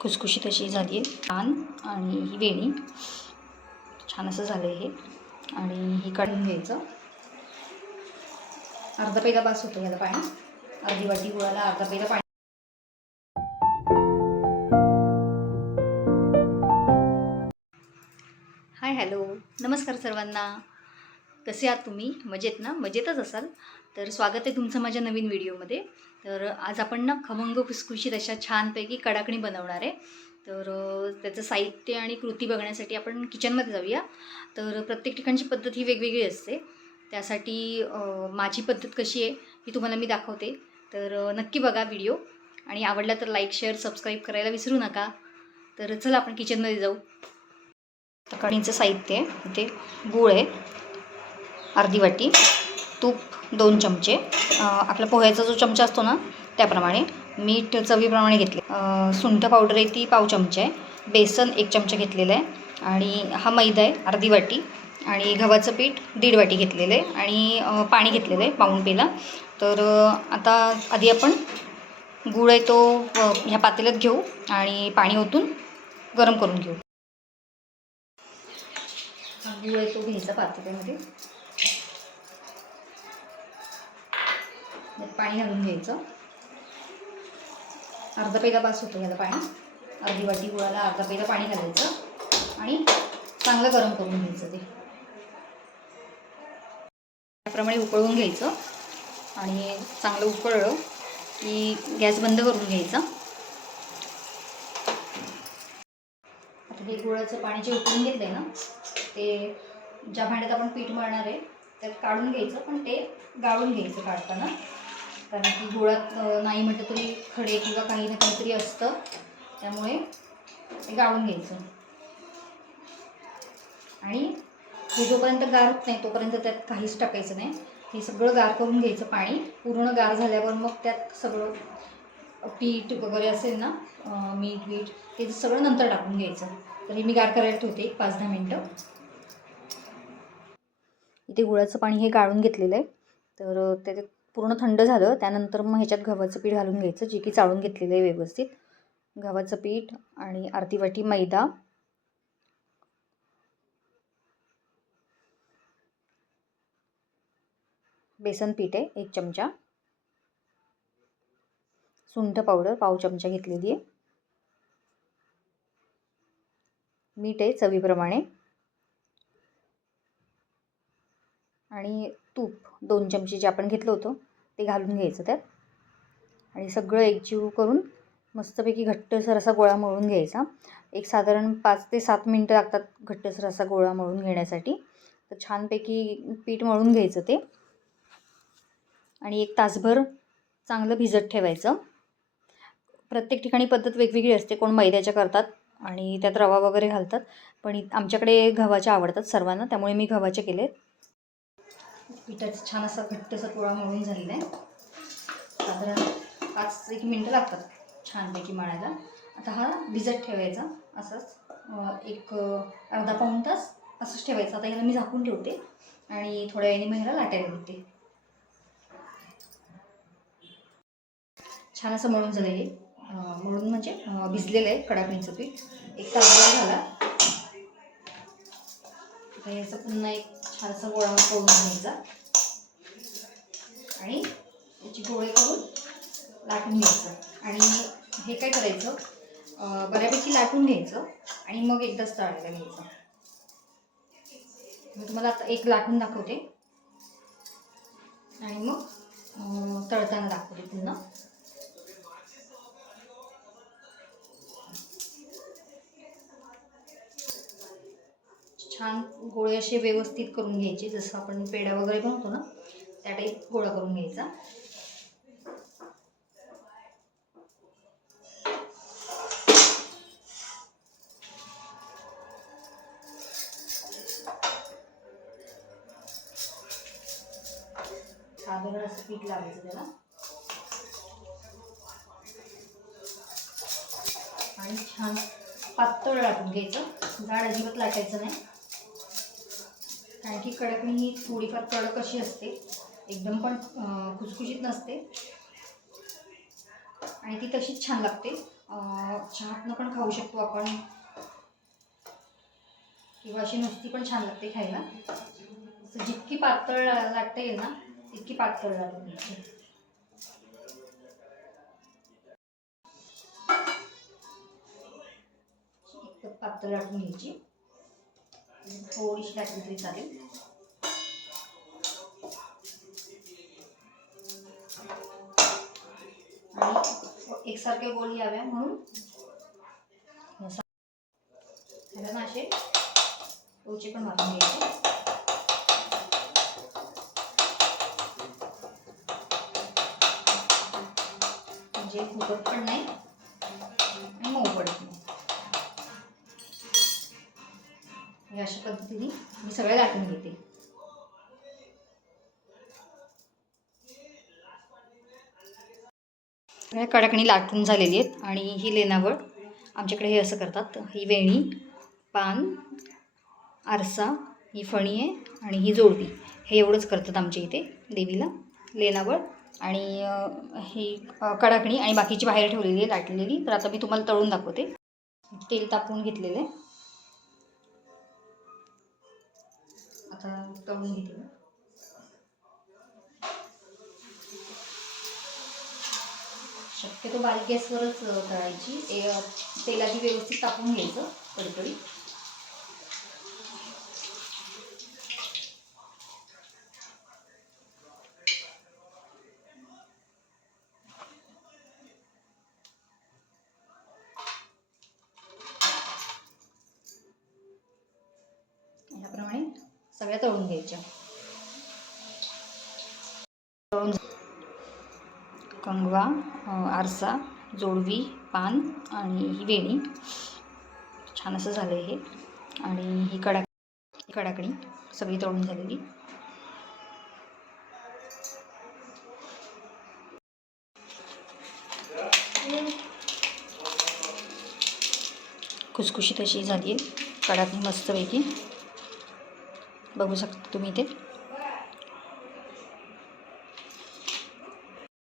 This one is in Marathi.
खुसखुशीत अशी झाली आहे छान. आणि ही वेणी छान असं झालं आहे हे. आणि ही काढून घ्यायचं. अर्धा पेला बास होतं याला पाणी. अर्धी वाटी गुळाला अर्धा पेला पाणी. हाय हॅलो नमस्कार सर्वांना. कसे आहात तुम्ही? मजेत ना? मजेतच असाल तर स्वागत आहे तुमचं माझ्या नवीन व्हिडिओमध्ये. तर आज आपण ना खमंग खुसखुशीत अशा छानपैकी कडाकणी बनवणार आहे. तर त्याचं साहित्य आणि कृती बघण्यासाठी आपण किचनमध्ये जाऊया. तर प्रत्येक ठिकाणची पद्धत ही वेगवेगळी असते. त्यासाठी माझी पद्धत कशी आहे ही तुम्हाला मी दाखवते. तर नक्की बघा व्हिडिओ आणि आवडला तर लाईक शेअर सबस्क्राईब करायला विसरू नका. तर चला आपण किचनमध्ये जाऊ. तर कढीचं साहित्य आहे इथे गूळ आहे अर्धी वाटी, तूप 2 चमचे, आपला पोह्याचा जो चमचा असतो ना त्याप्रमाणे, मीठ चवीप्रमाणे घेतले, सुंठ पावडर आहे ती पाव चमचा आहे, बेसन 1 चमचा घेतलेलं आहे आणि हा मैदा आहे अर्धी वाटी आणि गव्हाचं पीठ 1.5 वाटी घेतलेलं आहे आणि पाणी घेतलेलं आहे पाऊण पेला. तर आता आधी आपण गूळ आहे तो ह्या पातेल्यात घेऊ आणि पाणी ओतून गरम करून घेऊ. हा गूळ आहे तो घ्यायचा पातेल्यामध्ये, पाणी घालून घ्यायचं. अर्धा पेला बास होतं याला पाणी. अर्धी वाटी गुळाला अर्धा पेला पाणी घालायचं आणि चांगलं गरम करून घ्यायचं. ते त्याप्रमाणे उकळवून घ्यायचं आणि चांगलं उकळलं की गॅस बंद करून घ्यायचा. आता हे गुळाचं पाणी जे उकळून घेतलं आहे ना ते ज्या भांड्यात आपण पीठ मळणार आहे त्यात काढून घ्यायचं, पण ते गाळून घ्यायचं काढताना, कारण की गुळात नाही म्हटलं तरी खडे किंवा काही ना काहीतरी असतं, त्यामुळे ते गाळून घ्यायचं. आणि हे जोपर्यंत गार होत नाही तोपर्यंत त्यात काहीच टाकायचं नाही. हे सगळं गार करून घ्यायचं. पाणी पूर्ण गार झाल्यावर मग त्यात सगळं पीठ वगैरे असेल ना, मीठ ते सगळं नंतर टाकून घ्यायचं. तर हे मी गार करायला ठेवते 5-10 मिनटं. इथे गुळाचं पाणी हे गाळून घेतलेलं आहे. तर ते पूर्ण थंड झालं त्यानंतर मग ह्याच्यात गव्हाचं पीठ घालून घ्यायचं, जे की चाळून घेतलेलं आहे व्यवस्थित. गव्हाचं पीठ आणि अर्धी वाटी मैदा, बेसन पीठ आहे 1 चमचा, सुंठ पावडर पाव चमचा घेतलेली आहे, मीठ आहे चवीप्रमाणे आणि तूप 2 चमचे जे आपण घेतलं होतं ते घालून घ्यायचं त्यात. आणि सगळं एकजीव करून मस्तपैकी घट्टसर असा गोळा मळून घ्यायचा. एक साधारण 5 ते 7 मिनटं लागतात घट्टसर असा गोळा मळून घेण्यासाठी. तर छानपैकी पीठ मळून घ्यायचं ते आणि 1 तासभर चांगलं भिजत ठेवायचं. प्रत्येक ठिकाणी पद्धत वेगवेगळी असते. कोण मैद्याच्या करतात आणि त्यात रवा वगैरे घालतात, पण आमच्याकडे गव्हाच्या आवडतात सर्वांना, त्यामुळे मी गव्हाचे केले. पिठाचा छान असा घट्टसर गोळा मळून झालेला आहे. साधारण 5-1 मिनटं लागतात छानपैकी मळायला. आता हा भिजत ठेवायचा असंच एक अर्धा पाऊण तास असंच ठेवायचं. आता याला मी झाकून ठेवते आणि थोड्या वेळाने महिला लाटायला घेते. छान असं मळून झालं हे. मळून म्हणजे भिजलेलं आहे कडाकणीचं पीठ. 1 तासभर झाला. आता याचा पुन्हा एक छानसा गोळा करून घ्यायचा आणि याची गोळे करून लाटून घ्यायचं. आणि हे काय करायचं, बऱ्यापैकी लाटून घ्यायचं आणि मग एकदाच तळायला घ्यायचं. मी तुम्हाला आता एक लाटून दाखवते आणि मग तळताना दाखवते पुन्हा. छान गोळे असे व्यवस्थित करून घ्यायचे, जसं आपण पेढा वगैरे बनवतो ना त्या टाईप गोळा करून घ्यायचा. साधारण असं पीठ लावायचं त्याला आणि छान पातळ लाटून घ्यायचं. जाड अजिबात लाटायचं नाही, कारण की कडाकणी ही थोडीफार कडक अशी असते, एकदम पण खुसखुशीत नसते आणि ती तशीच छान लागते. चहातनं पण खाऊ शकतो आपण, किंवा अशी नुसती पण छान लागते खायला. जितकी पातळ लाटता येईल ना तितकी पातळ लाटून घ्यायची. एक पातळ लाटून घ्यायची, थोडीशी लाटली तरी चालेल. आणि एकसारखे गोल याव्या म्हणून त्याला ना असे टोचे पण मारून घ्यायचे. म्हणजे फुगत पण नाही आणि मऊ पडत नाही. अशा पद्धतीने मी सगळे लाटून घेते. कडकणी लाटून झालेली आहेत. आणि ही लेणावळ आमच्याकडे हे असं करतात. ही वेणी, पान, आरसा, ही फणी आहे आणि ही जोडवी, हे एवढंच करतात आमच्या इथे देवीला. लेणावळ आणि ही कडाकणी आणि बाकीची बाहेर ठेवलेली आहे लाटलेली. तर आता मी तुम्हाला तळून दाखवते. तेल तापवून घेतलेलं आहे, आता तळून घेते. शक्यतो बारीक गॅसवरच तळायची. तेल आधी व्यवस्थित तापवून घ्यायचं कडकडीत. याप्रमाणे सगळ्या तळून घ्यायच्या. तळून कंगवा, आरसा, जोडवी, पान आणि ही वेणी छान असं झालं आहे. आणि ही कडाकणी सगळी तळून झालेली. खुसखुशीत अशी झाली आहे कडाकणी मस्तपैकी, बघू शकता तुम्ही इथे.